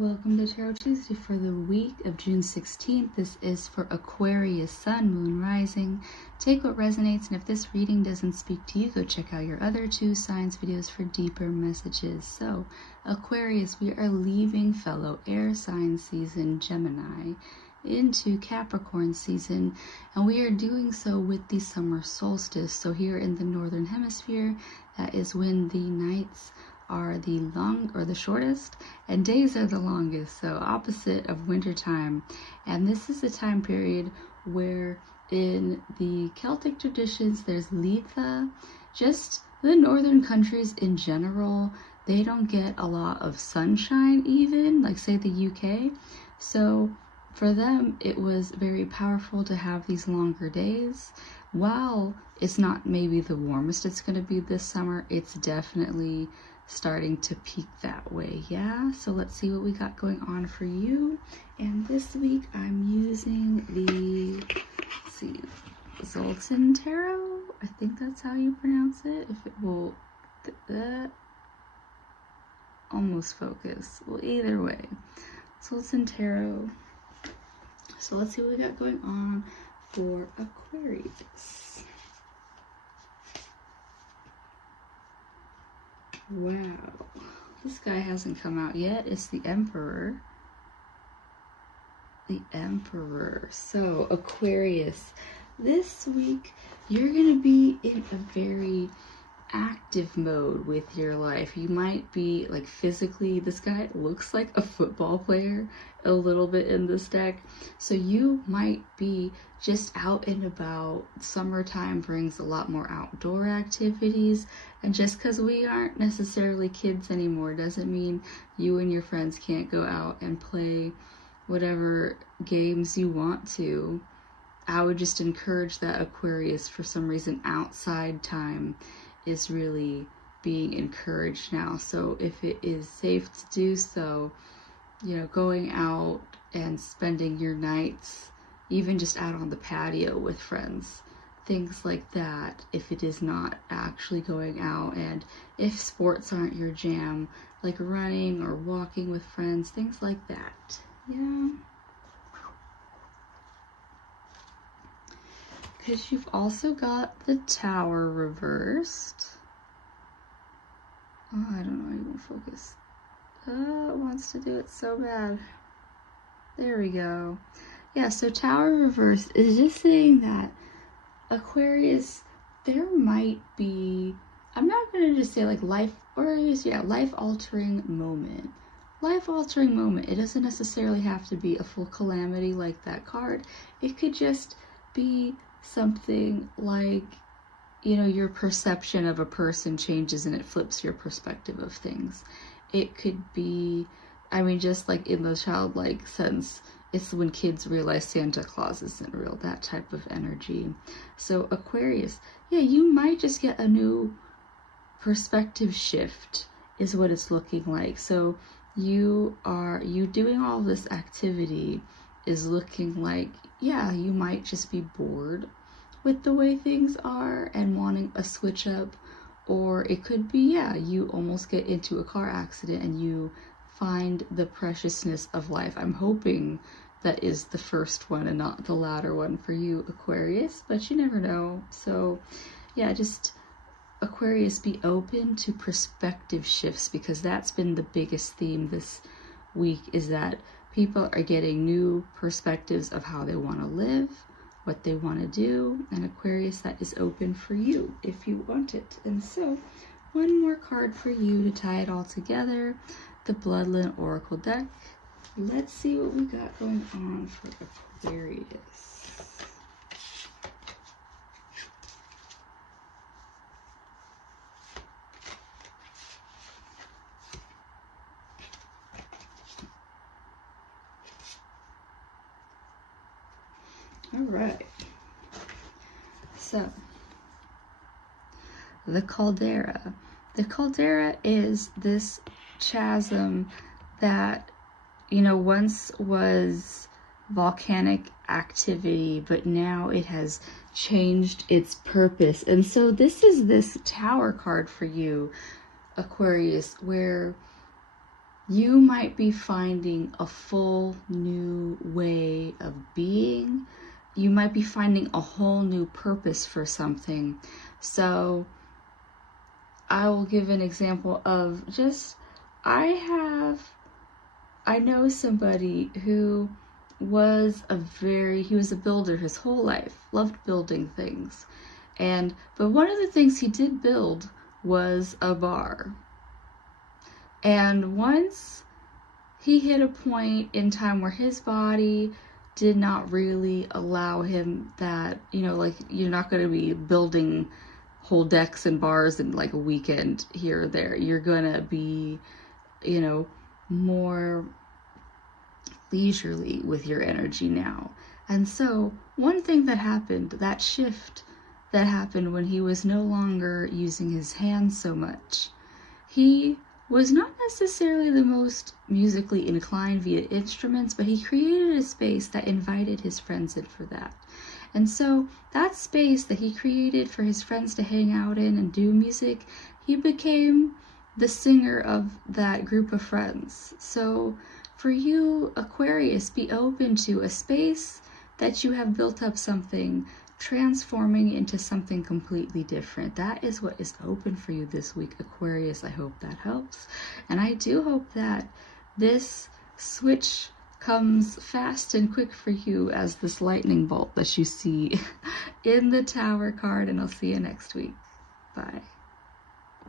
Welcome to Tarot Tuesday for the week of June 16th. This is for Aquarius, Sun, Moon, Rising. Take what resonates, and if this reading doesn't speak to you, go check out your other two signs videos for deeper messages. So, Aquarius, we are leaving fellow air sign season, Gemini, into Capricorn season, and we are doing so with the summer solstice. So here in the northern hemisphere, that is when the nights are the shortest and days are the longest, so opposite of winter time. And this is a time period where in the Celtic traditions there's Litha. Just the northern countries in general, they don't get a lot of sunshine, even like say the UK. So for them it was very powerful to have these longer days. While it's not maybe the warmest it's going to be this summer, it's definitely starting to peak that way. Yeah, so let's see what we got going on for you. And this week I'm using the, let's see, Xultún Tarot. I think that's how you pronounce it. If it will almost focus. Well, either way, Xultún Tarot. So let's see what we got going on for Aquarius. Wow, this guy hasn't come out yet. It's the Emperor. The Emperor. So, Aquarius, this week you're going to be in a very active mode with your life. You might be like physically, this guy looks like a football player a little bit in this deck. So you might be just out and about. Summertime brings a lot more outdoor activities, and just because we aren't necessarily kids anymore doesn't mean you and your friends can't go out and play whatever games you want to. I would just encourage that, Aquarius. For some reason, outside time is really being encouraged now. So if it is safe to do so, you know, going out and spending your nights, even just out on the patio with friends, things like that, if it is not actually going out. And if sports aren't your jam, like running or walking with friends, things like that. Yeah. Because you've also got the Tower reversed. Oh, I don't know how you want to focus. It wants to do it so bad. There we go. Yeah, so Tower reversed is just saying that Aquarius, there might be, I'm not going to just say like life-altering moment. Life-altering moment. It doesn't necessarily have to be a full calamity like that card. It could just be something like, you know, your perception of a person changes and it flips your perspective of things. It could be, I mean, just like in the childlike sense, it's when kids realize Santa Claus isn't real, that type of energy. So Aquarius, yeah, you might just get a new perspective shift is what it's looking like. So you doing all this activity is looking like, yeah, you might just be bored with the way things are and wanting a switch up. Or it could be, yeah, you almost get into a car accident and you find the preciousness of life. I'm hoping that is the first one and not the latter one for you, Aquarius, but you never know. So yeah, just Aquarius, be open to perspective shifts, because that's been the biggest theme this week, is that people are getting new perspectives of how they want to live, what they want to do, and Aquarius, that is open for you if you want it. And so one more card for you to tie it all together, the Bloodlines Oracle deck. Let's see what we got going on for Aquarius. All right. So, the caldera. The caldera is this chasm that, you know, once was volcanic activity, but now it has changed its purpose. And so this is this Tower card for you, Aquarius, where you might be finding a full new way of being. You might be finding a whole new purpose for something. So I will give an example of just, I know somebody who he was a builder his whole life, loved building things. But one of the things he did build was a bar. And once he hit a point in time where his body did not really allow him that, like, you're not going to be building whole decks and bars in like a weekend here or there. You're going to be, more leisurely with your energy now. And so one thing that happened, that shift that happened when he was no longer using his hands so much, he was not necessarily the most musically inclined via instruments, but he created a space that invited his friends in for that. And so that space that he created for his friends to hang out in and do music, he became the singer of that group of friends. So for you, Aquarius, be open to a space that you have built up something, transforming into something completely different. That is what is open for you this week, Aquarius. I hope that helps. And I do hope that this switch comes fast and quick for you as this lightning bolt that you see in the Tower card. And I'll see you next week. Bye.